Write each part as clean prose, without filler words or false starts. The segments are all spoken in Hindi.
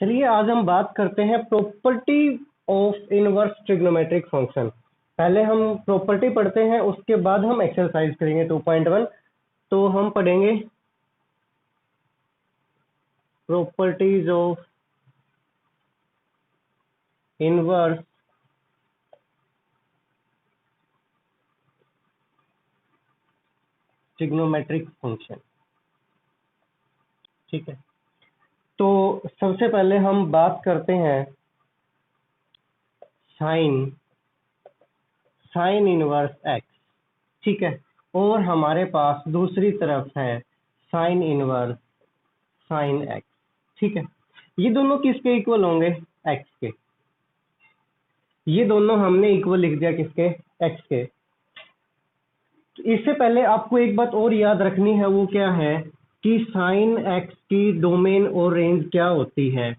चलिए आज हम बात करते हैं property of inverse trigonometric function. पहले हम प्रॉपर्टी पढ़ते हैं, उसके बाद हम एक्सरसाइज करेंगे 2.1। तो हम पढ़ेंगे properties of inverse trigonometric function. ठीक है, तो सबसे पहले हम बात करते हैं साइन इनवर्स एक्स। ठीक है, और हमारे पास दूसरी तरफ है साइन इनवर्स साइन एक्स। ठीक है, ये दोनों किसके इक्वल होंगे? एक्स के। ये दोनों हमने इक्वल लिख दिया किसके? एक्स के। तो इससे पहले आपको एक बात और याद रखनी है, वो क्या है कि साइन एक्स की डोमेन और रेंज क्या होती है।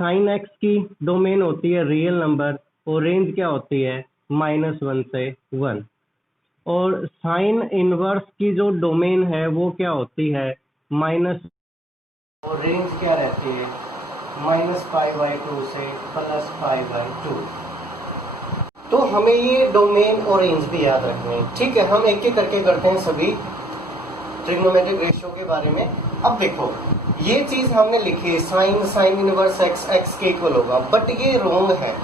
साइन एक्स की डोमेन होती है रियल नंबर और रेंज क्या होती है? -1 से 1। और साइन इनवर्स की जो डोमेन है वो क्या होती है? माइनस, और रेंज क्या रहती है? -π/2 से +π/2। तो हमें ये डोमेन और रेंज भी याद रखनी है। ठीक है, हम एक एक करके करते हैं सभी ट्रिग्नोमेट्रिक रेशियो के बारे में। अब देखो, ये चीज हमने लिखी है साइन इनवर्स एक्स एक्स के इक्वल होगा, बट ये रॉन्ग है।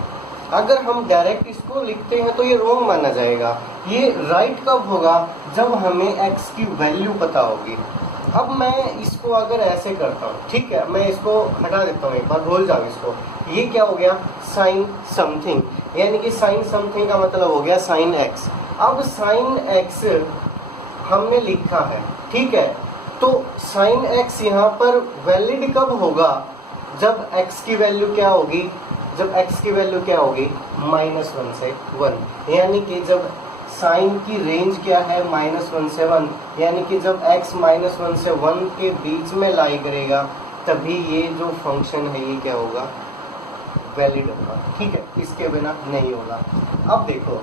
अगर हम डायरेक्ट इसको लिखते हैं तो ये रॉन्ग माना जाएगा। ये राइट कब होगा? जब हमें एक्स की वैल्यू पता होगी। अब मैं इसको अगर ऐसे करता हूँ, ठीक है, मैं इसको हटा देता हूँ, एक बार भूल जाओ इसको। ये क्या हो गया? साइन समथिंग, यानी कि साइन समथिंग का मतलब हो गया साइन एक्स। अब साइन एक्स हमने लिखा है, ठीक है, तो साइन एक्स यहाँ पर वैलिड कब होगा? जब एक्स की वैल्यू क्या होगी? जब एक्स की वैल्यू क्या होगी? -1 से 1, यानी कि जब साइन की रेंज क्या है? -1 से 1, यानी कि जब x -1 से 1 के बीच में लाई करेगा तभी ये जो फंक्शन है ये क्या होगा? वैलिड होगा। ठीक है, इसके बिना नहीं होगा। अब देखो,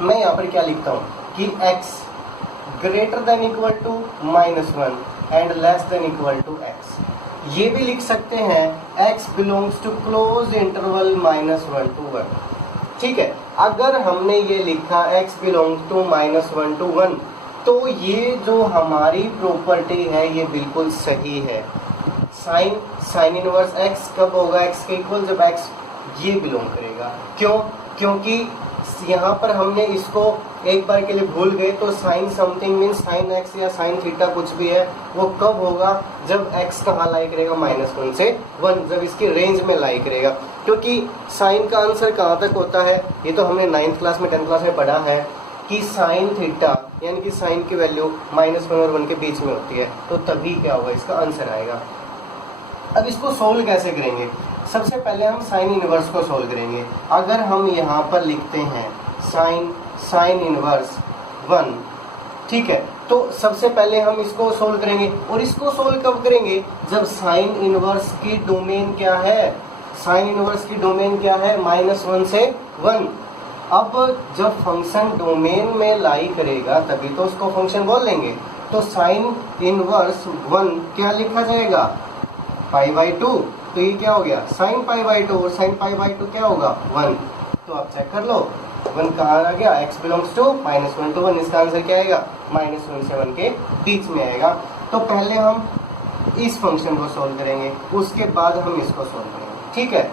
मैं यहाँ पर क्या लिखता हूँ कि x greater than equal to -1 and less than equal to x। ये भी लिख सकते हैं x belongs to close interval -1 to 1। ठीक है, अगर हमने ये लिखा x बिलोंग्स टू -1 to 1, तो ये जो हमारी प्रॉपर्टी है ये बिल्कुल सही है। साइन इनवर्स x कब होगा x के इक्वल? जब x ये बिलोंग करेगा। क्यों? क्योंकि यहाँ पर हमने इसको एक बार के लिए भूल गए, तो sine something mean sine x या साइन थीटा कुछ भी है, वो कब होगा? जब x कहाँ लाई करेगा? -1 से 1, जब इसकी रेंज में लाई करेगा। क्योंकि साइन का आंसर कहाँ तक होता है? ये तो हमने 9th क्लास में 10th क्लास में पढ़ा है कि साइन थीटा यानी कि साइन की वैल्यू -1 और 1 के बीच में होती है, तो तभी क्या होगा? इसका आंसर आएगा। अब इसको सोल्व कैसे करेंगे? सबसे पहले हम साइन इनवर्स को सोल्व करेंगे। अगर हम यहाँ पर लिखते हैं साइन इनवर्स 1, ठीक है, तो सबसे पहले हम इसको सोल्व करेंगे। और इसको सोल्व कब करेंगे? जब साइन इनवर्स की डोमेन क्या है? साइन इनवर्स की डोमेन क्या है? -1 से 1। अब जब फंक्शन डोमेन में लाई करेगा तभी तो उसको फंक्शन बोल लेंगे। तो साइन इनवर्स 1 क्या लिखा जाएगा? π/2। तो ये क्या हो गया? साइन π/2, और साइन π/2 क्या होगा? 1। तो आप चेक कर लो 1 कहाँ आ गया? x belongs to -1 to 1। इसका आंसर क्या आएगा? -1 से 1 के बीच में आएगा। तो पहले हम इस फंक्शन को सोल्व करेंगे, उसके बाद हम इसको सोल्व करेंगे। ठीक है,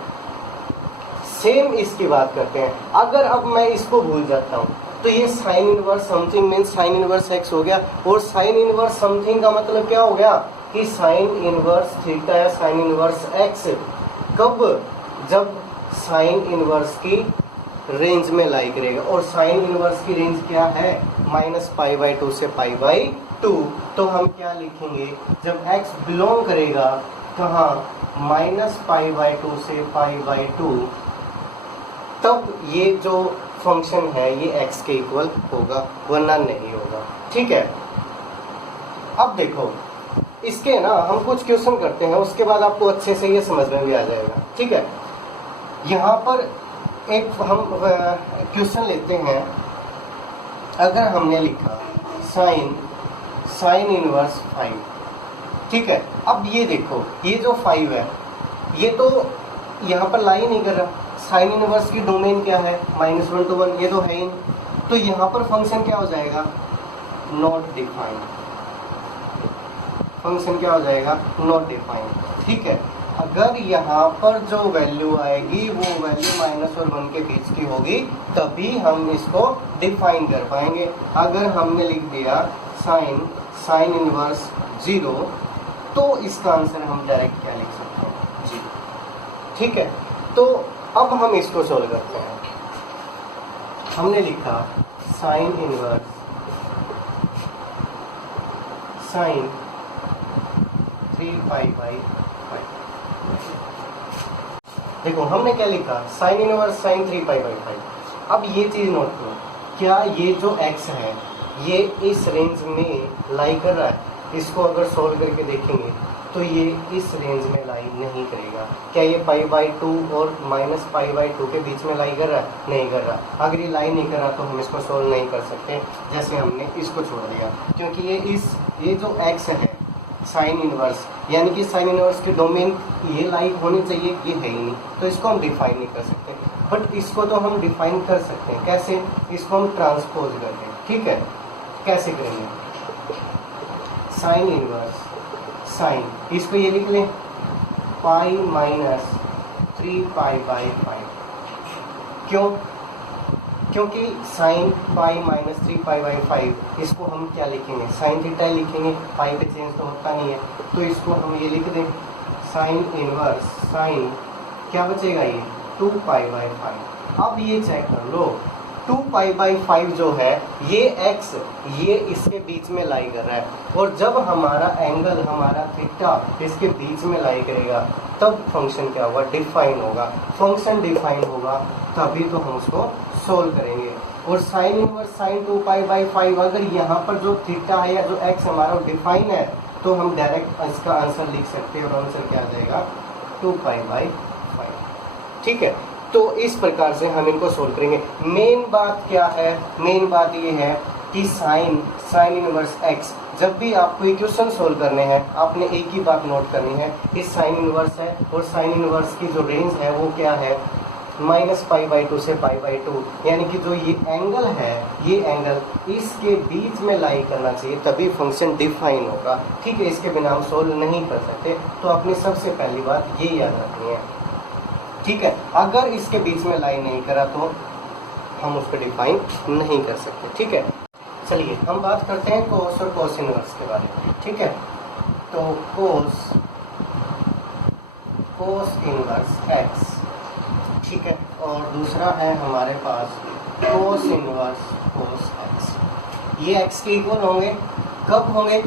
सेम इसकी बात करते हैं। अगर अब मैं इसको भूल जाता हूँ तो ये sine inverse something means sine inverse x हो गया, और साइन इनवर्स समथिंग का मतलब क्या हो गया? कि साइन इनवर्स थीटा या साइन इनवर्स x कब? जब साइन इनवर्स की रेंज में लाई करेगा। और साइन इनवर्स की रेंज क्या है? -π/2 से π/2। तो हम क्या लिखेंगे? जब x बिलोंग करेगा कहाँ? -π/2 से π/2, तब ये जो फंक्शन है ये x के इक्वल होगा, वरना नहीं होगा। ठीक है, अब देखो इसके ना हम कुछ क्वेश्चन करते हैं, उसके बाद आपको अच्छे से ये समझ में भी आ जाएगा। ठीक है, यहाँ पर एक हम क्वेश्चन लेते हैं। अगर हमने लिखा साइन इनवर्स 5, ठीक है, अब ये देखो ये जो 5 है ये तो यहाँ पर लाई नहीं कर रहा। साइन इनवर्स की डोमेन क्या है, -1 to 1, ये तो है ही नहीं। तो यहाँ पर फंक्शन क्या हो जाएगा, नॉट डिफाइंड। फंक्शन क्या हो जाएगा, नॉट डिफाइंड। ठीक है, अगर यहाँ पर जो वैल्यू आएगी वो वैल्यू -1 और 1 के बीच की होगी तभी हम इसको डिफाइन कर पाएंगे। अगर हमने लिख दिया साइन इनवर्स 0 तो इसका आंसर हम डायरेक्ट क्या लिख सकते हैं, 0। ठीक है, तो अब हम इसको सोल्व करते हैं। हमने लिखा साइन इनवर्स साइन 3π/5। देखो हमने क्या लिखा, साइन इनवर्स साइन 3π/5। अब ये चीज नोट करो, क्या ये जो x है ये इस रेंज में लाई कर रहा है? इसको अगर सोल्व करके देखेंगे तो ये इस रेंज में लाई नहीं करेगा। क्या ये π/2 और -π/2 के बीच में लाई कर रहा है? नहीं कर रहा। अगर ये लाई नहीं कर रहा तो हम इसको सोल्व नहीं कर सकते, जैसे हमने इसको छोड़ दिया, क्योंकि ये जो x है साइन इनवर्स, यानी कि साइन इनवर्स के डोमेन ये लाई होनी चाहिए, ये है ही नहीं, तो इसको हम डिफाइन नहीं कर सकते। बट इसको तो हम डिफाइन कर सकते हैं। कैसे? इसको हम ट्रांसपोज करते हैं। ठीक है, कैसे करेंगे, साइन इनवर्स साइन, इसको ये लिख लें π-3π/5। क्यों? क्योंकि साइन π-3π/5 इसको हम क्या लिखेंगे, साइन थीटा लिखेंगे, पाई पे चेंज तो होता नहीं है, तो इसको हम ये लिख दें साइन इनवर्स साइन, क्या बचेगा ये 2π/5। अब ये चेक कर लो, 2π/5 जो है ये x ये इसके बीच में लाई कर रहा है, और जब हमारा एंगल हमारा थीटा इसके बीच में लाई करेगा तब फंक्शन क्या होगा, डिफाइन होगा। फंक्शन डिफाइन होगा तभी तो हम उसको सोल्व करेंगे। और साइन इनवर्स साइन 2π/5 अगर यहाँ पर जो थीटा है या जो x हमारा डिफाइन है तो हम डायरेक्ट इसका आंसर लिख सकते हैं, और आंसर क्या आ जाएगा 2π/5। ठीक है, तो इस प्रकार से हम इनको सोल्व करेंगे। मेन बात क्या है, मेन बात ये है कि साइन इनवर्स x, जब भी आपको इक्वेशन सोल्व करने हैं आपने एक ही बात नोट करनी है, इस साइन इनवर्स है और साइन इनवर्स की जो रेंज है वो क्या है, -π/2 से π/2, यानी कि जो ये एंगल है ये एंगल इसके बीच में लाई करना चाहिए तभी फंक्शन डिफाइन होगा। ठीक है, इसके बिना हम सोल्व नहीं कर सकते, तो अपनी सबसे पहली बात ये याद रखनी है। ठीक है, अगर इसके बीच में लाई नहीं करा तो हम उसको डिफाइन नहीं कर सकते। ठीक है, चलिए हम बात करते हैं कोस और कोस इनवर्स के बारे में। ठीक है, तो कोस इनवर्स x, ठीक है, और दूसरा है हमारे पास कोस इनवर्स कोस x। ये x के इक्वल होंगे, कब होंगे,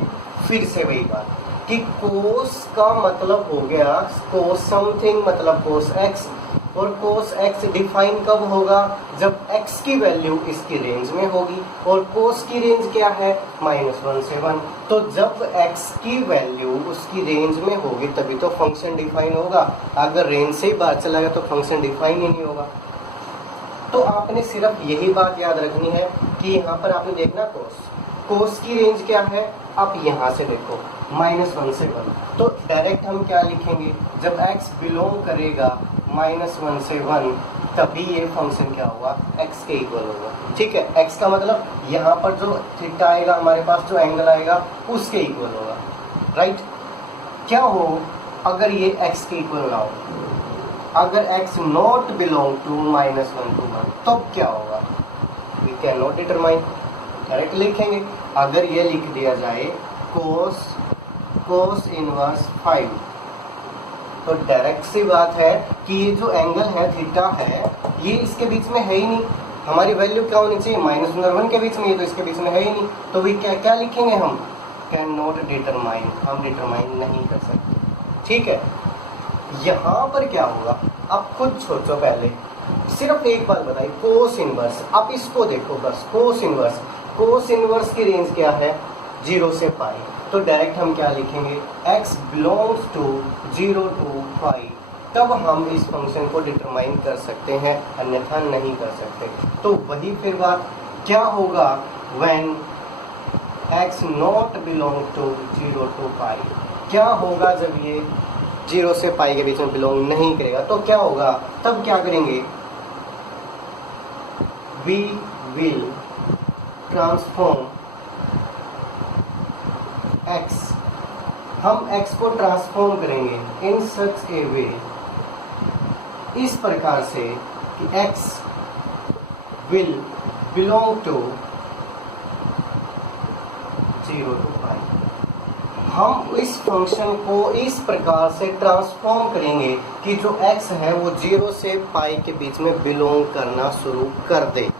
फिर से वही बात कि कोस का मतलब हो गया कोस समथिंग मतलब कोस x, और कोस x डिफाइन कब होगा, जब x की वैल्यू इसकी रेंज में होगी, और कोस की रेंज क्या है -1 से 1। तो जब x की वैल्यू उसकी रेंज में होगी तभी तो फंक्शन डिफाइन होगा, अगर रेंज से ही बाहर चला गया तो फंक्शन डिफाइन ही नहीं होगा। तो आपने सिर्फ यही बात याद रखनी है कि यहाँ पर आपने देखना कोस की रेंज क्या है, आप यहाँ से देखो -1 से 1, तो डायरेक्ट हम क्या लिखेंगे, जब x बिलोंग करेगा -1 से 1 तभी ये फंक्शन क्या होगा, x के इक्वल होगा। ठीक है, x का मतलब यहाँ पर जो थीटा आएगा हमारे पास, जो एंगल आएगा उसके इक्वल होगा। राइट, क्या हो अगर ये x के इक्वल ना हो, अगर x not belong to -1 to 1 तब क्या होगा, we can not determine, direct लिखेंगे। अगर ये लिख दिया जाए कोस इनवर्स 5, तो डायरेक्ट सी बात है कि ये जो एंगल है थीटा है ये इसके बीच में है ही नहीं, हमारी वैल्यू क्या होनी चाहिए -1 और 1 के बीच में, ये तो इसके बीच में है ही नहीं, तो वी क्या लिखेंगे, हम कैन नॉट डिटरमाइन, हम डिटरमाइन नहीं कर सकते। ठीक है, यहाँ पर क्या होगा आप खुद सोचो, पहले सिर्फ एक बात बताइए, कोस इनवर्स, आप इसको देखो बस, कोस इनवर्स की रेंज क्या है 0 से π, तो डायरेक्ट हम क्या लिखेंगे, x बिलोंग्स टू 0 to π, तब हम इस फंक्शन को डिटरमाइन कर सकते हैं, अन्यथा नहीं कर सकते। तो वही फिर बात क्या होगा, when x not belong to 0 to π, क्या होगा जब ये 0 से पाई के बीच में बिलोंग नहीं करेगा। तो क्या होगा, तब क्या करेंगे, वी विल ट्रांसफॉर्म x, हम x को ट्रांसफॉर्म करेंगे इन सच ए वे, इस प्रकार से कि x will belong to 0 to पाई। हम इस फंक्शन को इस प्रकार से ट्रांसफॉर्म करेंगे कि जो x है वो 0 से पाई के बीच में बिलोंग करना शुरू कर दे।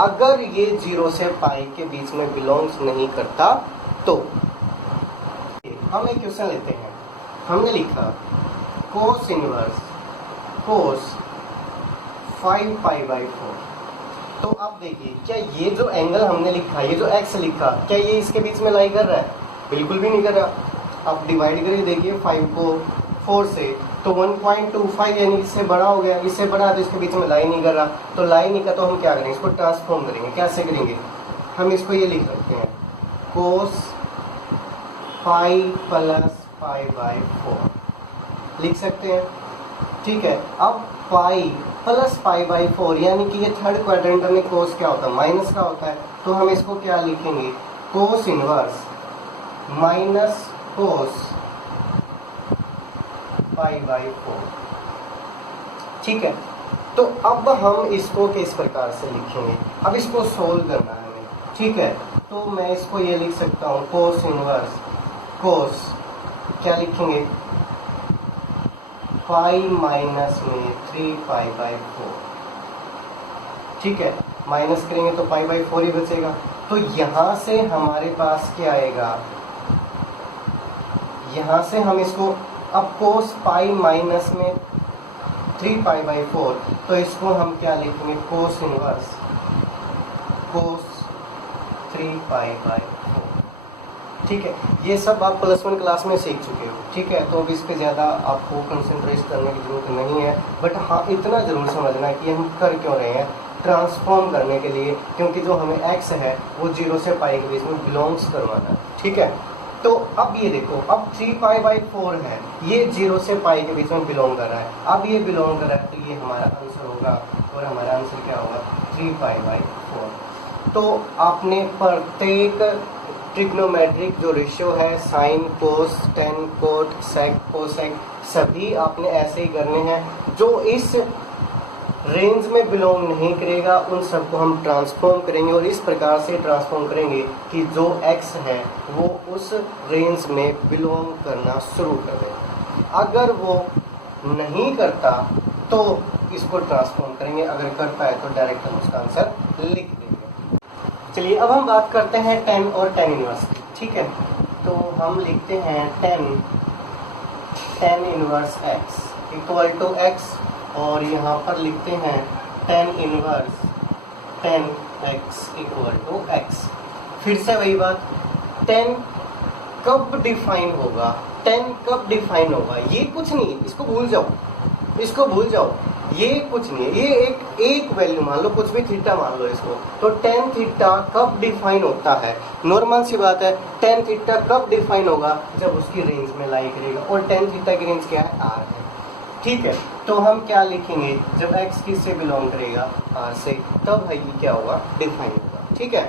अगर ये 0 से पाई के बीच में बिलोंग्स नहीं करता तो हम एक क्वेश्चन लेते हैं। हमने लिखा cos inverse cos 5 pi by 4। तो अब देखिए, क्या ये जो एंगल हमने लिखा, ये जो x लिखा, क्या ये इसके बीच में लाई कर रहा है? बिल्कुल भी नहीं कर रहा। अब डिवाइड करके देखिए 5 को 4 से, तो 1.25 यानी इससे बड़ा हो गया, इससे बड़ा है तो इसके बीच में लाई नहीं कर रहा। तो लाई नहीं का तो हम क्या करेंगे, इसको ट्रांसफॉर्म करेंगे। कैसे करेंगे, हम इसको ये लिख सकते हैं कोस 5 प्लस 5/4 लिख सकते हैं। ठीक है, अब पाई प्लस पाई बाई 4 यानी कि ये थर्ड क्वाड्रेंट में कोस क्या होता है, माइनस का होता है। तो हम इसको क्या लिखेंगे, cos inverse minus cos pi by 4। ठीक है, तो अब हम इसको किस प्रकार से लिखेंगे, अब इसको सोल्व करना है हमें। ठीक है, तो मैं इसको ये लिख सकता हूँ कोस इनवर्स कोस, क्या लिखेंगे, पाई माइनस में 3 पाई बाई 4। ठीक है, माइनस करेंगे तो पाई बाई 4 ही बचेगा। तो यहाँ से हमारे पास क्या आएगा, यहाँ से हम इसको, अब कोस पाई माइनस में 3 पाई बाई 4, तो इसको हम क्या लिखेंगे, cos inverse cos 3 pi by 4। ठीक है, ये सब आप +1 क्लास में सीख चुके हो। ठीक है, तो अब इस पे ज़्यादा आपको कंसंट्रेट करने की जरूरत नहीं है, बट हाँ इतना ज़रूर समझना है कि हम कर क्यों रहे हैं, ट्रांसफॉर्म करने के लिए, क्योंकि जो हमें x है वो 0 से पाई के बीच में बिलोंग्स करवाना है। ठीक है, तो अब ये देखो, अब 3 पाई बाई 4 है, ये 0 से पाई के बीच में बिलोंग कर रहा है। अब ये बिलोंग कर रहा है तो ये हमारा आंसर होगा, और हमारा आंसर क्या होगा, 3 पाई बाई 4। तो आपने प्रत्येक ट्रिग्नोमेट्रिक जो रेशियो है, sine cos tan cot sec cosec, सभी आपने ऐसे ही करने हैं। जो इस रेंज में बिलोंग नहीं करेगा उन सबको हम ट्रांसफॉर्म करेंगे, और इस प्रकार से ट्रांसफॉर्म करेंगे कि जो x है वो उस रेंज में बिलोंग करना शुरू कर दे। अगर वो नहीं करता तो इसको ट्रांसफॉर्म करेंगे, अगर करता है तो डायरेक्ट हम उसका आंसर लिख देंगे। चलिए अब हम बात करते हैं tan और tan इनवर्स। ठीक है, तो हम लिखते हैं tan inverse x equal to x, और यहाँ पर लिखते हैं tan inverse tan x equal to x। फिर से वही बात, tan कब डिफाइन होगा, tan कब डिफाइन होगा, ये कुछ नहीं, इसको भूल जाओ, इसको भूल जाओ, ये कुछ नहीं है, ये एक वैल्यू मान लो, कुछ भी थीटा मान लो इसको। तो tan थीटा कब डिफाइन होता है, नॉर्मल सी बात है, tan थीटा कब डिफाइन होगा, जब उसकी रेंज में लाई करेगा, और tan थीटा की रेंज क्या है, r है। ठीक है, तो हम क्या लिखेंगे, जब x किससे बिलोंग करेगा, r से, तब है ये क्या होगा, डिफाइन होगा। ठीक है,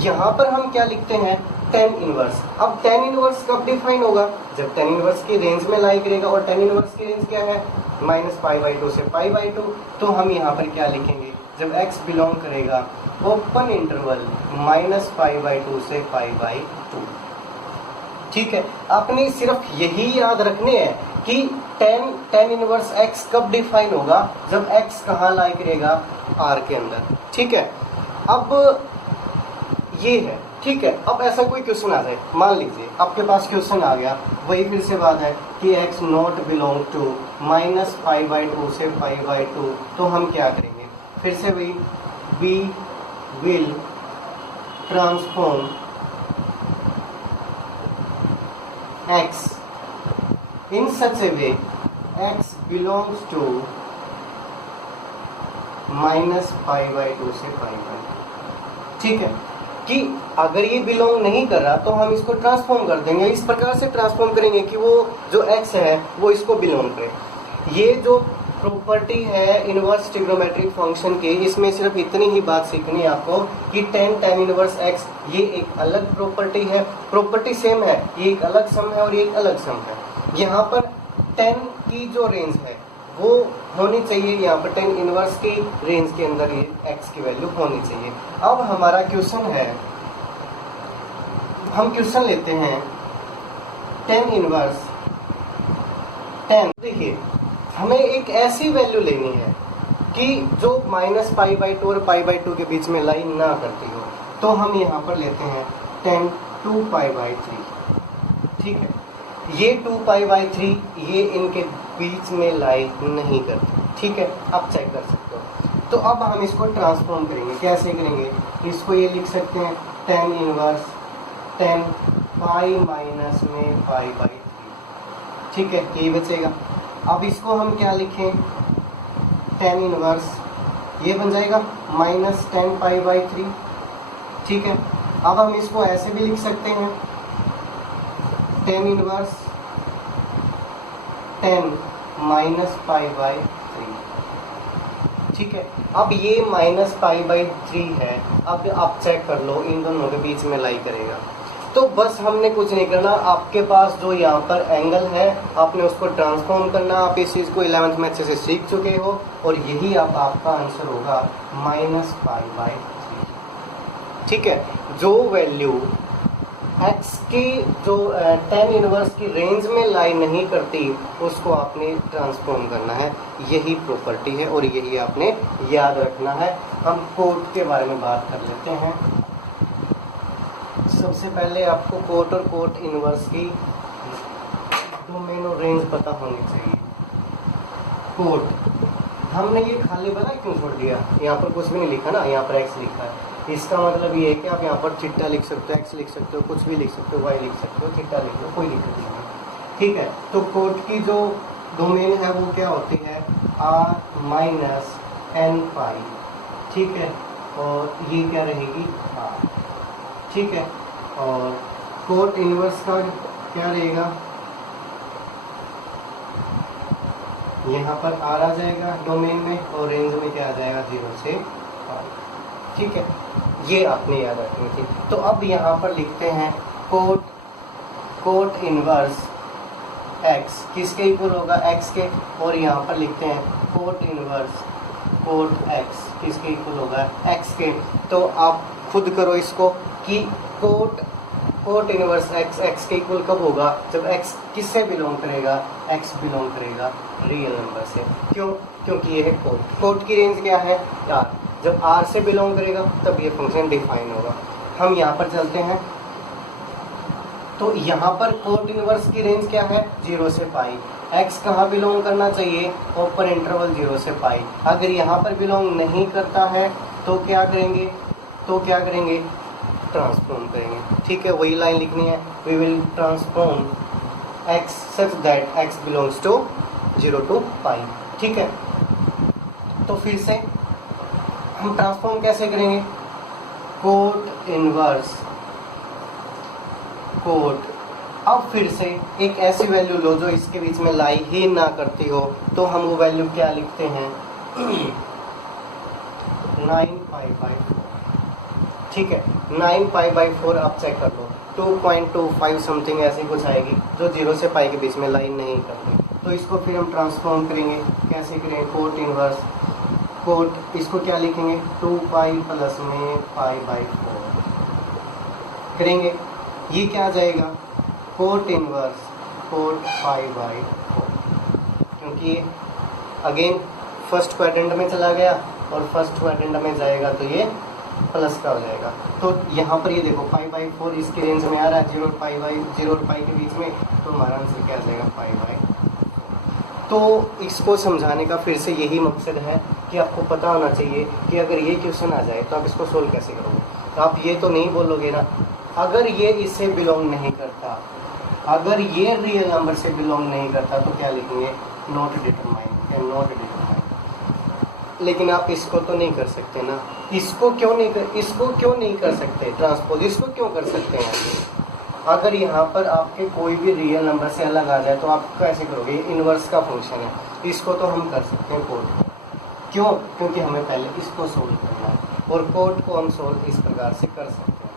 यहाँ पर हम क्या लिखते हैं, tan इनवर्स। अब tan इनवर्स कब डिफाइन होगा, जब tan इनवर्स की रेंज में लाई करेगा, और tan इनवर्स की रेंज क्या है, माइनस पाई बाई 2 से पाई बाई 2। तो हम यहाँ पर क्या लिखेंगे, जब x बिलोंग करेगा open interval minus pi by 2 से पाई बाई 2। ठीक है, आपने सिर्फ यही याद रखने हैं कि tan इनवर्स x कब डिफाइन होगा, जब x कहाँ लाई करेगा, r के अंदर। ठीक है, अब ये है। ठीक है, अब ऐसा कोई क्वेश्चन आ जाए, मान लीजिए आपके पास क्वेश्चन आ गया, वही फिर से बात है कि x not belong to minus pi by 2 से पाई बाई 2, तो हम क्या करेंगे, फिर से वही, we will transform x in such a way x belongs to minus pi by 2 से पाई बाई 2। ठीक है, कि अगर ये बिलोंग नहीं कर रहा तो हम इसको ट्रांसफॉर्म कर देंगे, इस प्रकार से ट्रांसफॉर्म करेंगे कि वो जो x है वो इसको बिलोंग करे। ये जो प्रॉपर्टी है इनवर्स ट्रिग्नोमेट्रिक फंक्शन के, इसमें सिर्फ इतनी ही बात सीखनी है आपको कि tan इनवर्स x ये एक अलग प्रॉपर्टी है, प्रॉपर्टी सेम है, ये एक अलग सम है और ये एक अलग सम है। यहाँ पर tan की जो रेंज है वो होनी चाहिए, यहाँ पर tan इनवर्स की रेंज के अंदर ये x की वैल्यू होनी चाहिए। अब हमारा क्वेश्चन है, हम क्वेश्चन लेते हैं tan इनवर्स tan। देखिए हमें एक ऐसी वैल्यू लेनी है कि जो -π/2 और π/2 के बीच में लाई ना करती हो, तो हम यहाँ पर लेते हैं tan 2π/3। ठीक है, ये 2π/3 ये इनके बीच में लाई नहीं करती। ठीक है, आप चेक कर सकते हो। तो अब हम इसको ट्रांसफॉर्म करेंगे, कैसे करेंगे, इसको ये लिख सकते हैं tan इनवर्स tan π माइनस में π/3। ठीक है, ये बचेगा। अब इसको हम क्या लिखें, tan इनवर्स ये बन जाएगा माइनस tan π/3। ठीक है, अब हम इसको ऐसे भी लिख सकते हैं tan इनवर्स tan माइनस π/3। ठीक है, अब ये -π/3 है, अब आप चेक कर लो इन दोनों के बीच में लाई करेगा। तो बस हमने कुछ नहीं करना, आपके पास जो यहाँ पर एंगल है आपने उसको ट्रांसफॉर्म करना। आप इस चीज़ को 11th में अच्छे से सीख चुके हो और यही अब आपका आंसर होगा -π/3। ठीक है, जो वैल्यू x की जो tan इनवर्स की रेंज में लाई नहीं करती उसको आपने ट्रांसफॉर्म करना है, यही प्रॉपर्टी है और यही आपने याद रखना है। हम कोट के बारे में बात कर लेते हैं। सबसे पहले आपको कोट और कोट इनवर्स की डोमेन और रेंज पता होनी चाहिए। कोट हमने ये खाली पता क्यों छोड़ दिया, यहाँ पर कुछ भी नहीं लिखा ना, यहाँ पर x लिखा है। इसका मतलब ये है कि आप यहाँ पर थीटा लिख सकते हो, x लिख सकते हो, कुछ भी लिख सकते हो, y लिख सकते हो, थीटा लिख लो, कोई दिक्कत नहीं है। ठीक है, तो कोट की जो डोमेन है वो क्या होती है, r माइनस n π। ठीक है, और ये क्या रहेगी r। ठीक है, और कोट इनवर्स का क्या रहेगा, यहाँ पर r आ जाएगा डोमेन में और रेंज में क्या आ जाएगा 0 से π। ठीक है, ये आपने याद रखनी थी। तो अब यहाँ पर लिखते हैं कोट इनवर्स x किसके इक्वल होगा, x के, और यहाँ पर लिखते हैं कोट इनवर्स कोट x किसके इक्वल होगा, x के। तो आप खुद करो इसको कि कोट इनवर्स x के इक्वल कब होगा, जब x किससे बिलोंग करेगा, x बिलोंग करेगा रियल नंबर से। क्यों, क्योंकि ये है कोट की रेंज क्या है r, जब r से बिलोंग करेगा तब ये फंक्शन डिफाइन होगा। हम यहाँ पर चलते हैं, तो यहाँ पर कोट इनवर्स की रेंज क्या है 0 से π। x कहाँ बिलोंग करना चाहिए, ओपन इंटरवल 0 से π। अगर यहाँ पर बिलोंग नहीं करता है तो क्या करेंगे, ट्रांसफॉर्म करेंगे। ठीक है, वही लाइन लिखनी है, we will transform x such that x belongs to 0 to π। ठीक है, तो फिर से हम ट्रांसफॉर्म कैसे करेंगे, कोट इनवर्स कोट। अब फिर से एक ऐसी वैल्यू लो जो इसके बीच में लाई ही ना करती हो, तो हम वो वैल्यू क्या लिखते हैं 9π/4। ठीक है, 9π/4 आप चेक कर लो, 2.25 समथिंग ऐसी कुछ आएगी जो 0 से π के बीच में लाइन नहीं करती। तो इसको फिर हम ट्रांसफॉर्म करेंगे, कैसे करेंगे, कोट इनवर्स कोट, इसको क्या लिखेंगे 2π प्लस में π/4 करेंगे। ये क्या आ जाएगा कोट इनवर्स कोट π/4, क्योंकि ये अगेन फर्स्ट क्वाड्रेंट में चला गया और फर्स्ट क्वाड्रेंट में जाएगा तो ये प्लस का हो जाएगा। तो यहाँ पर ये देखो π/4 इसकी रेंज में आ रहा है 0 और π के बीच में, तो हमारा आंसर क्या आ जाएगा π/4। तो इसको समझाने का फिर से यही मकसद है कि आपको पता होना चाहिए कि अगर ये क्वेश्चन आ जाए तो आप इसको सोल्व कैसे करोगे। तो आप ये तो नहीं बोलोगे ना, अगर ये इससे बिलोंग नहीं करता, अगर ये रियल नंबर से बिलोंग नहीं करता तो क्या लिखेंगे नॉट डिटरमाइन, नॉट डिटरमाइन। लेकिन आप इसको तो नहीं कर सकते ना, इसको क्यों नहीं कर सकते ट्रांसपोज, इसको क्यों कर सकते हैं? अगर यहाँ पर आपके कोई भी रियल नंबर से अलग आ जाए तो आप कैसे करोगे? इनवर्स का फंक्शन है, इसको तो हम कर सकते हैं कोड। क्यों? क्योंकि हमें पहले इसको सोल्व करना है और कोड को हम सोल्व इस प्रकार से कर सकते हैं।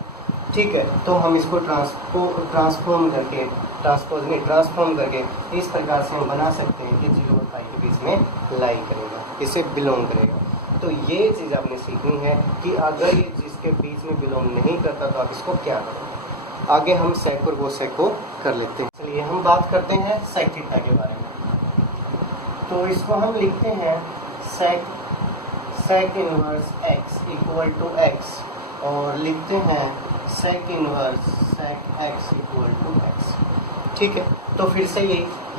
ठीक है, तो हम इसको ट्रांसफॉर्म करके इस प्रकार से हम बना सकते हैं कि 0 और पाई के बीच में लाई करेगा, इसे बिलोंग करेगा। तो ये चीज़ आपने सीखनी है कि अगर ये जिसके बीच में बिलोंग नहीं करता तो आप इसको क्या करोगे। आगे हम सेक और कोसेक को कर लेते हैं। चलिए हम बात करते हैं सेक थीटा के बारे में। तो इसको हम लिखते हैं sec inverse x equal to x, और लिखते हैं sec inverse sec x equal to x। ठीक है, तो फिर से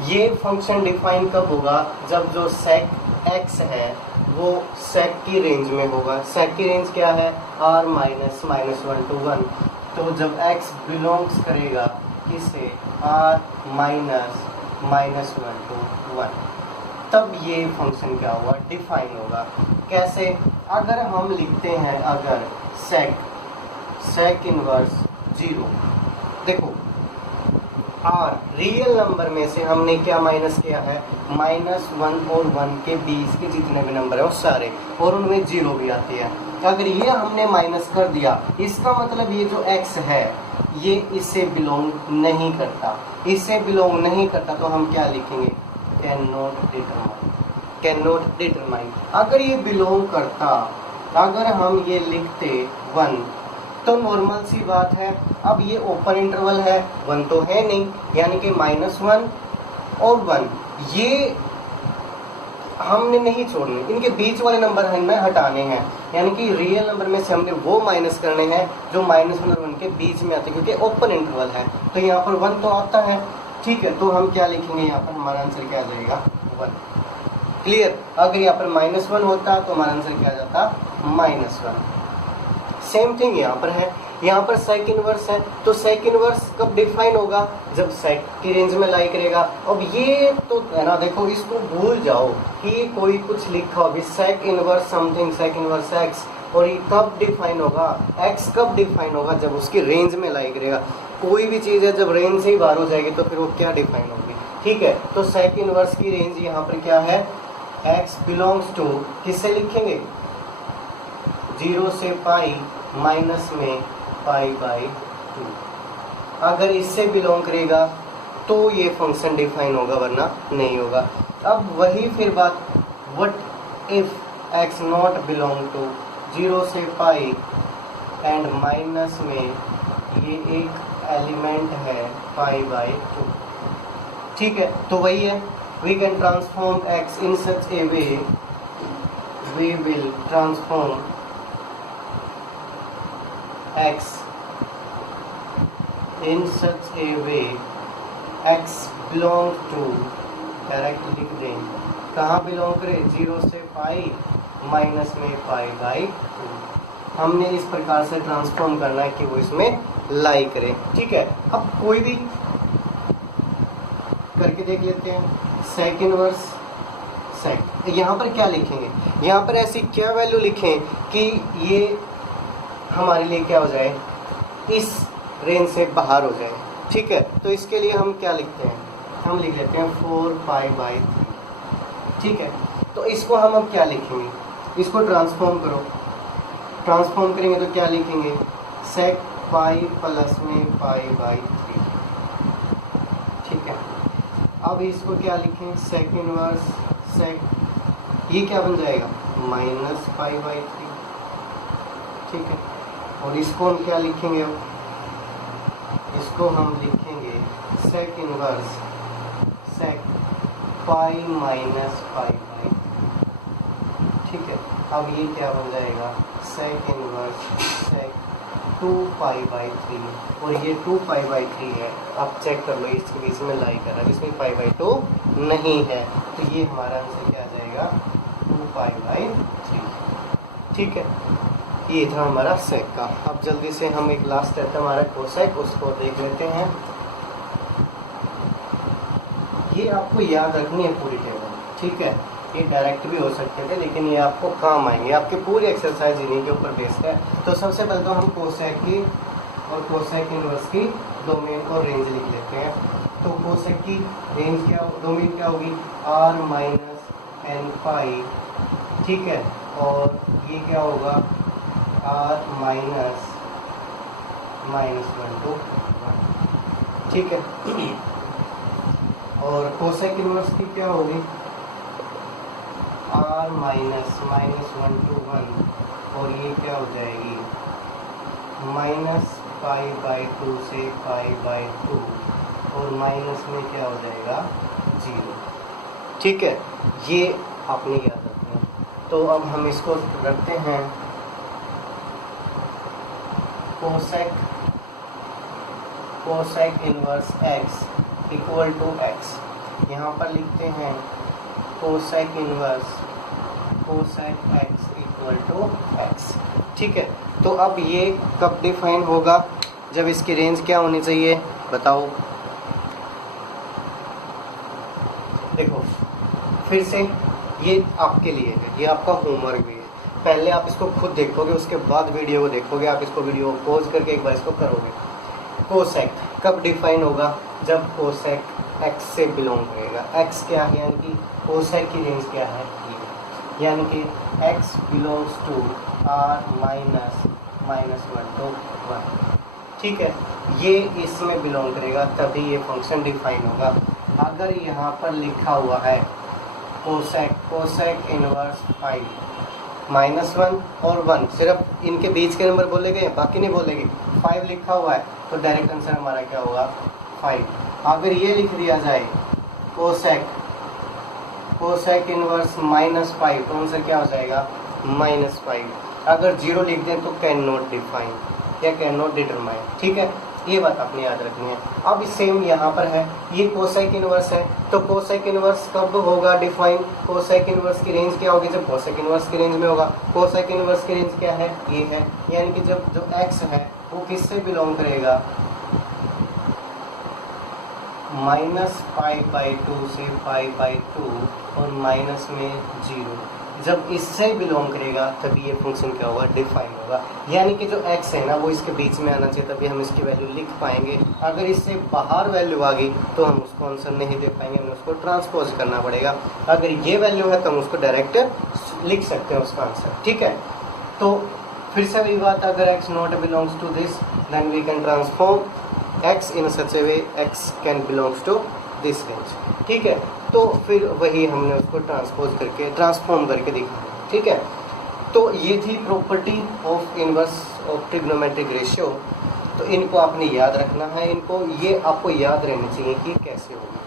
ये फंक्शन डिफाइन कब होगा? जब जो सेक x है वो सेक की रेंज में होगा। सेक की रेंज क्या है? r minus -1 to 1। तो जब x बिलोंग्स करेगा किसे? r माइनस -1 to 1, तब ये फंक्शन क्या हुआ? डिफाइन होगा। कैसे? अगर हम लिखते हैं अगर सेक इनवर्स 0, देखो r रियल नंबर में से हमने क्या माइनस किया है? -1 और 1 के बीच के जितने भी नंबर है वो सारे, और उनमें 0 भी आती है। अगर ये हमने माइनस कर दिया, इसका मतलब ये जो x है ये इससे बिलोंग नहीं करता। इससे बिलोंग नहीं करता तो हम क्या लिखेंगे? Can not determine. अगर ये बिलोंग करता, अगर हम ये लिखते 1, तो नॉर्मल सी बात है, अब ये ओपन इंटरवल है, 1 तो है नहीं, यानी कि -1 और 1 ये हमने नहीं छोड़ने, इनके बीच वाले नंबर हमें हटाने हैं। यानी कि रियल नंबर में से हमने वो माइनस करने हैं जो -1 और 1 के बीच में आते हैं, क्योंकि ओपन इंटरवल है। तो यहाँ पर 1 तो आता है, ठीक है, तो हम क्या लिखेंगे? यहाँ पर हमारा आंसर क्या आ जाएगा? 1। क्लियर? अगर यहाँ पर -1 होता तो हमारा आंसर क्या आ जाता? -1। सेम थिंग यहाँ पर है, यहाँ पर सेक इनवर्स है, तो सेक इनवर्स कब डिफाइन होगा? जब सेक की रेंज में लाई करेगा। अब ये तो है ना, देखो इसको भूल जाओ कि कोई कुछ लिखा होगी sec inverse something, sec inverse x, और ये कब डिफाइन होगा? एक्स कब डिफाइन होगा? जब उसकी रेंज में लाई करेगा। कोई भी चीज़ है जब रेंज से ही बाहर हो जाएगी तो फिर वो क्या डिफाइन होगी? ठीक है, तो सेक इनवर्स की रेंज यहाँ पर क्या है? x बिलोंग्स टू, किससे लिखेंगे? 0 से पाई माइनस में π/2। अगर इससे बिलोंग करेगा तो ये फंक्शन डिफाइन होगा, वरना नहीं होगा। अब वही फिर बात, what if x not belong to 0 से पाई एंड माइनस में ये एक एलिमेंट है π/2। ठीक है, तो वही है, we can transform x in such a way, we will transform x in such a way x belong to, direct लिख दें, कहाँ बिलोंग करे? 0 से पाई माइनस में π/2। हमने इस प्रकार से ट्रांसफॉर्म करना है कि वो इसमें लाई करे। ठीक है, अब कोई भी करके देख लेते हैं। सेक इनवर्स सेक, यहाँ पर क्या लिखेंगे? यहाँ पर ऐसी क्या वैल्यू लिखें कि ये हमारे लिए क्या हो जाए? इस रेंज से बाहर हो जाए। ठीक है, तो इसके लिए हम क्या लिखते हैं? हम लिख लेते हैं 4π/3। ठीक है, तो इसको हम अब क्या लिखेंगे? इसको ट्रांसफॉर्म करो, ट्रांसफॉर्म करेंगे तो क्या लिखेंगे? सेक पाई प्लस में π/3। ठीक है, अब इसको क्या लिखें? सेक इनवर्स सेक, ये क्या बन जाएगा? -π/3। ठीक है, और इसको हम क्या लिखेंगे? अब इसको हम लिखेंगे सेक इनवर्स सेक पाई माइनस π/3। ठीक है, अब ये क्या बन जाएगा? सेक इनवर्स सेक 2π/3, और ये 2π/3 है। आप चेक कर लो, इसके बीच में लाई कर रहा है, इसमें π/2 नहीं है, तो ये हमारा आंसर क्या आ जाएगा? 2π/3। ठीक है, ये था हमारा सेक का। अब जल्दी से हम एक लास्ट रहता है हमारा कोसेक, उसको देख लेते हैं। ये आपको याद रखनी है पूरी टेबल। ठीक है, ये डायरेक्ट भी हो सकते थे, लेकिन ये आपको काम आएंगे, आपकी पूरी एक्सरसाइज इन्हीं के ऊपर बेस्ड है। तो सबसे पहले तो हम कोसेक की और कोसेक इनवर्स की डोमेन और रेंज लिख लेते हैं। तो कोसेक की रेंज क्या, डोमेन क्या होगी, r माइनस एन पाई, ठीक है, और ये क्या होगा r माइनस -1 to 1, ठीक है। और कोसेक इनवर्स की क्या होगी, r माइनस -1 to 1, और ये क्या हो जाएगी -π/2 से π/2, और माइनस में क्या हो जाएगा 0, ठीक है। ये आपने याद रखना है। तो अब हम इसको रखते हैं cosec inverse x equal to x, यहाँ पर लिखते हैं cosec inverse cosec x equal to x, ठीक है। तो अब ये कब डिफाइन होगा, जब इसकी रेंज क्या होनी चाहिए बताओ। देखो फिर से ये आपके लिए है, ये आपका होमवर्क भी है। पहले आप इसको खुद देखोगे, उसके बाद वीडियो को देखोगे। आप इसको वीडियो को पॉज करके एक बार इसको करोगे। कोसेक कब डिफाइन होगा, जब कोसेक x से बिलोंग करेगा। x क्या है, यानी कि कोसेक की रेंज क्या है, ये, यानी कि x belongs to r minus -1 to 1, ठीक है। ये इसमें बिलोंग करेगा, तभी ये फंक्शन डिफाइन होगा। अगर यहाँ पर लिखा हुआ है कोसेक इनवर्स 5 -1 और 1, सिर्फ इनके बीच के नंबर बोलेंगे, बाकी नहीं बोलेंगे। 5 लिखा हुआ है तो डायरेक्ट आंसर हमारा क्या होगा 5। अगर ये लिख दिया जाए कोसेक इनवर्स -5, तो आंसर क्या हो जाएगा -5। अगर 0 लिख दें तो कैन नॉट डिफाइन या कैन नॉट डिटरमाइन, ठीक है। ये बात आपने याद रखनी है। अब सेम यहाँ पर है, ये कोसेक इनवर्स है, तो कोसेक इनवर्स कब होगा डिफाइन, कोसेक इनवर्स की रेंज क्या होगी, जब कोसेक इनवर्स की रेंज में होगा। कोसेक इनवर्स की रेंज क्या है, ये है, यानी कि जब जो x है वो किससे बिलोंग करेगा, -π/2 से π/2 और माइनस में 0। जब इससे बिलोंग करेगा तभी ये फंक्शन क्या होगा डिफाइन होगा, यानी कि जो x है ना वो इसके बीच में आना चाहिए, तभी हम इसकी वैल्यू लिख पाएंगे। अगर इससे बाहर वैल्यू आ गई तो हम उसको आंसर नहीं दे पाएंगे, हमें उसको ट्रांसपोज करना पड़ेगा। अगर ये वैल्यू है तो हम उसको डायरेक्ट लिख सकते हैं उसका आंसर, ठीक है। तो फिर से वही बात, अगर x not belongs to this then we can transform x in such a way x can belongs to this range, ठीक है। तो फिर वही हमने उसको ट्रांसफॉर्म करके दिखा, ठीक है। तो ये थी property of inverse of trigonometric ratio. तो इनको आपने याद रखना है, इनको ये आपको याद रहनी चाहिए कि कैसे होगी,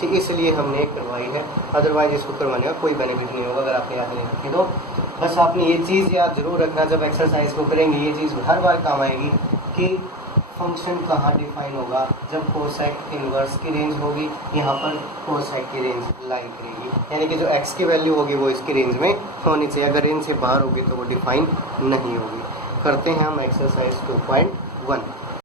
ठीक, इसलिए हमने करवाई है। अदरवाइज इसको करवाने का कोई बेनिफिट नहीं होगा अगर आपने याद नहीं रखी तो। बस आपने ये चीज़ याद जरूर रखना, जब एक्सरसाइज को करेंगे ये चीज़ हर बार काम आएगी कि फंक्शन कहाँ डिफाइन होगा, जब कोसेक इनवर्स की रेंज होगी, यहाँ पर कोसेक की रेंज लाई करेगी, यानी कि जो x की वैल्यू होगी वो इसकी रेंज में होनी चाहिए। अगर रेंज से बाहर होगी तो वो डिफाइन नहीं होगी। करते हैं हम एक्सरसाइज 2.1।